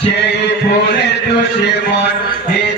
সেই ফুলের দোষে মন হে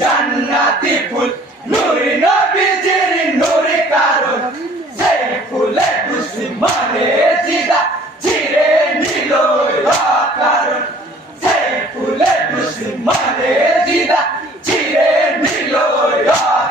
জান্নাতি ফুল নুরি নবীজির নুরি কারণ। সেই ফুলে খুশি মানে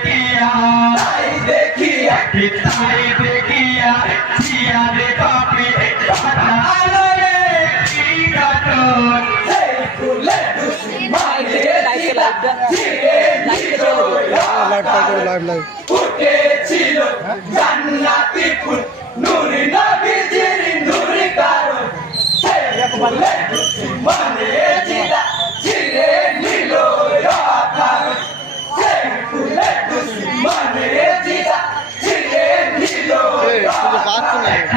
देखिया ताई देखिया ताई देखिया जिया रे बापी बतालो रे की काटो से फूले मारे জিরে লাইভ লাইভ লাইভ ফুটেছিল জান্নাতি ফুল নূর নবীজির নূর কারণ সে ফুলে মানে জিলা